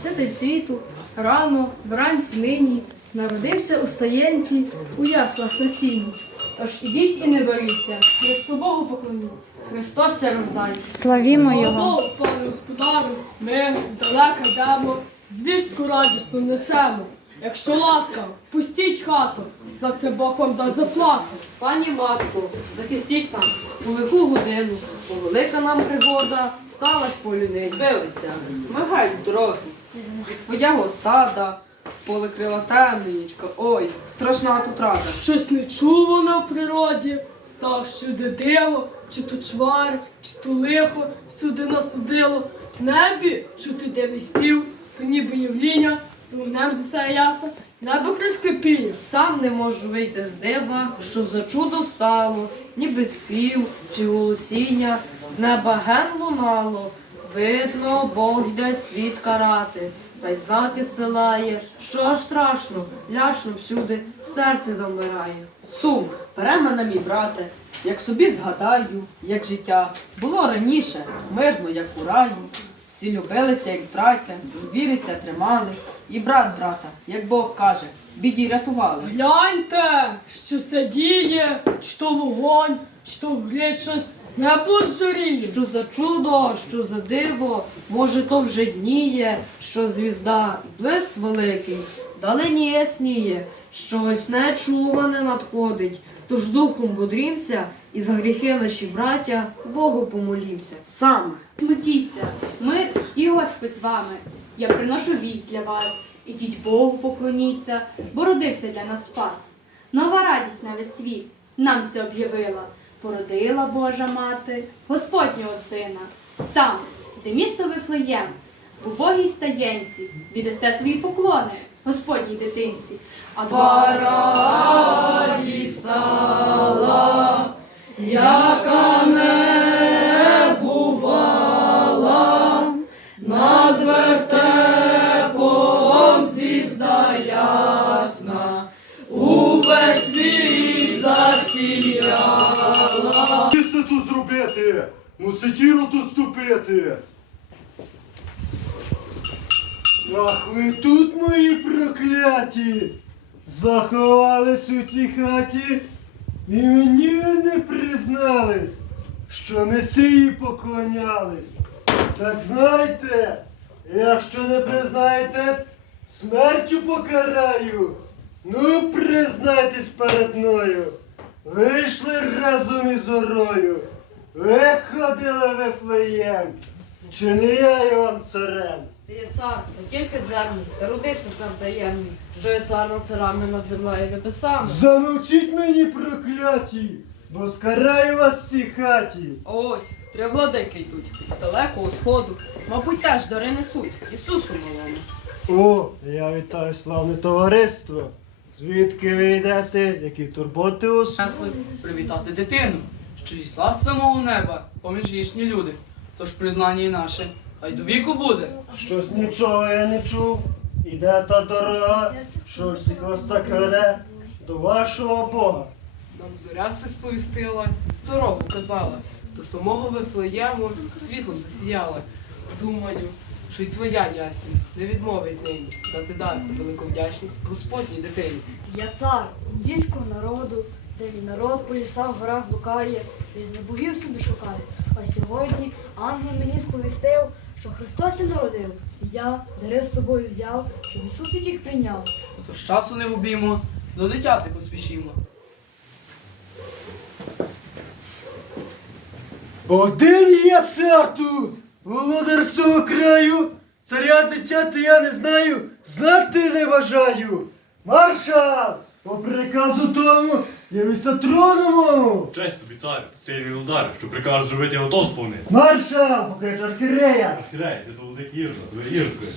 Спаситель світу, рано, вранці, нині, народився у стаєнці, у яслах на сіні. Тож ідіть і не боріться, Христу Богу поклоніться, Христос ся рождає. Славімо Його. Богу, пане господарю, ми здалека йдемо, звістку радісну несемо. Якщо ласка, пустіть хату, за це Бог вам дасть заплату. Пані матко, захистіть нас у лиху годину, бо велика нам пригода, сталась по людей, билися. Ми з дороги. Від свого стада, в поле крила темненечка. Ой, страшна тут рада. Щось нечуване в природі, став щуди диво, чи то чвар, чи то лихо, сюди насудило. В небі чути дивний спів, то ніби явління, то вогнем засяє ясно, небо крізь. Сам не можу вийти з диба, що за чудо стало, ніби спів чи голосіння, з неба ген лунало. Видно, Бог йде світ карати, та й знаки силає, що аж страшно, лячно всюди, серце замирає. Сум, бере мене мій брате, як собі згадаю, як життя було раніше, мирно, як у раю. Всі любилися, як браття, вірися тримали, і брат брата, як Бог каже, біді рятували. Гляньте, що це діє, чи то вогонь, чи то щось, небо зоріє. Що за чудо, що за диво, може то вже дніє, що звізда, і блиск великий, далині ясніє, щось нечуване надходить, тож духом бодрімся, і за гріхи наші браття Богу помолімся. Сам Смутіться, мир і Господь з вами. Я приношу вість для вас. Ідіть Богу поклоніться, бо родився для нас спас. Нова радість на весь світ нам це об'явила. Породила Божа мати, Господнього сина. Там, де місто Вифлеєм, в убогій стаєнці, віддасте свої поклони Господній дитинці. А мусить ірод уступити. Ах, ви тут мої прокляті, заховались у цій хаті і мені не признались, що месії поклонялись. Так знайте, якщо не признаєтесь, смертю покараю. Ну, признайтесь перед мною. Вийшли разом із орою. Ви ходили в Ефлеєм. Чи не я є вам царем? Ти є цар, не тільки землі, та родився цар таємний, що є цар над царами над землею небесами. Замовчіть мені прокляті, бо скараю вас в цій хаті. Ось, три владики йдуть з далекого сходу. Мабуть, теж дари несуть Ісусу малому. О, я вітаю славне товариство. Звідки ви йдете, які турботи у Несли привітати дитину, що йшла з самого неба, поміж грішні люди. Тож признання і наше, а й до віку буде. Щось нічого я не чув. Іде та дорога, що всіх вас так веде до вашого Бога. Нам зоря все сповістила, дорогу казала, до самого Вифлеєму світлом засіяла. Думаю, що й твоя ясність не відмовить нині дати дар велику вдячність Господній дитині. Я цар індійського народу, де мій народ по лісах, горах блукає, різних богів собі шукає. А сьогодні ангел мені сповістив, що Христос і народив. І я дари з собою взяв, щоб Ісус їх прийняв. Отож часу не губімо, до дитяти поспішімо. Один є цар тут, володар цього краю, царя дитяти я не знаю, знати не бажаю. Маршал, по приказу тому, явися трону мому. Честь тобі, царю, сильний удар, що приказ зробити ото сповнити. Маршал, поклич архірея. Архірей, ти то великий Іржа, ви Іржкою.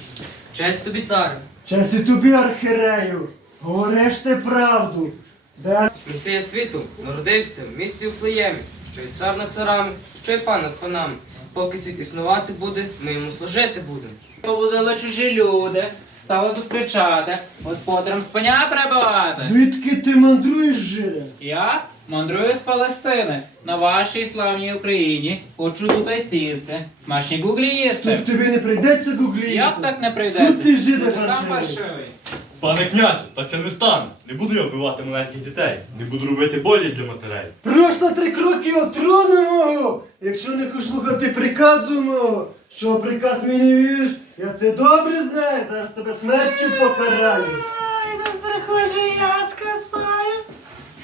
Честь тобі, царю. Честь і тобі, архірею, говориш ти правду. Де Месія світу народився в місті Уфлеємі, що й цар над царами, що й пан над панами. Поки світ існувати буде, ми йому служити будемо. Побудили чужі люди, стало тут кричати, господарям з коня прибивати. звідки ти мандруєш, жире? Я? Мандрую з Палестини на вашій славній Україні. Хочу тут сісти. Смачні гуглі їсти. Тут тобі не прийдеться гугліти. Як так не Тут ти жиде Ти сам паршивий. Пане князю, так це не стане. Не буду я вбивати маленьких дітей. Не буду робити болі для матерей. Просто три кроки от якщо не хочеш слухати приказу мого. Що приказ мені віриш, я це добре знаю, зараз тебе смертю покараю. Ой, тут приходжу я з косою.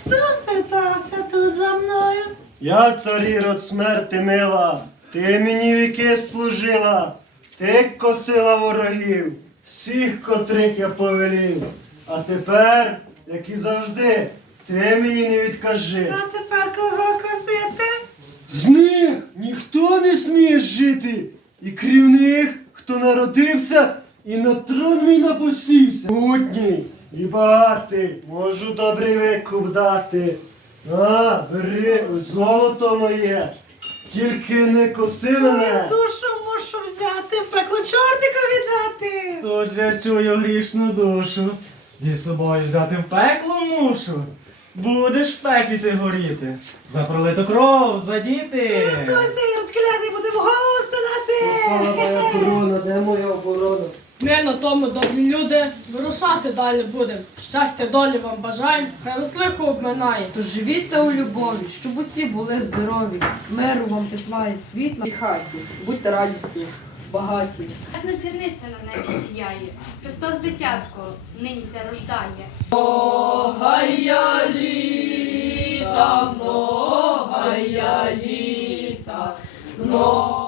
Хто питався тут за мною? Я царі род смерти мила, ти мені віки служила, ти косила ворогів, всіх котрих я повелів. А тепер, як і завжди, ти мені не відкажи. А тепер кого косити? З них ніхто не сміє жити, і крім них, хто народився і на трон мій напосівся. Мутній і багатий, можу добрий викуп дати. А, бери золото моє, тільки не коси мене. Душу взяти, в пекло чортика віддати. Тут же чую грішну душу. Зі собою взяти в пекло мушу. Будеш в пеклі ти горіти. За пролиту кров, за діти. Хтось ірод клятий буде в голову стинати. Моя корона, де моя оборона? Ми на тому добрі люди вирушати далі будемо. Щастя долі вам бажаємо, хай вас лихо обминає. Тож живіть та у любові, щоб усі були здорові, миру вам тепла і світла і хаті. Будьте радісні, багаті. Ясна зірниця на небі сіяє. Христос дитятко нині ся рождає. Многая літа, многая літа, много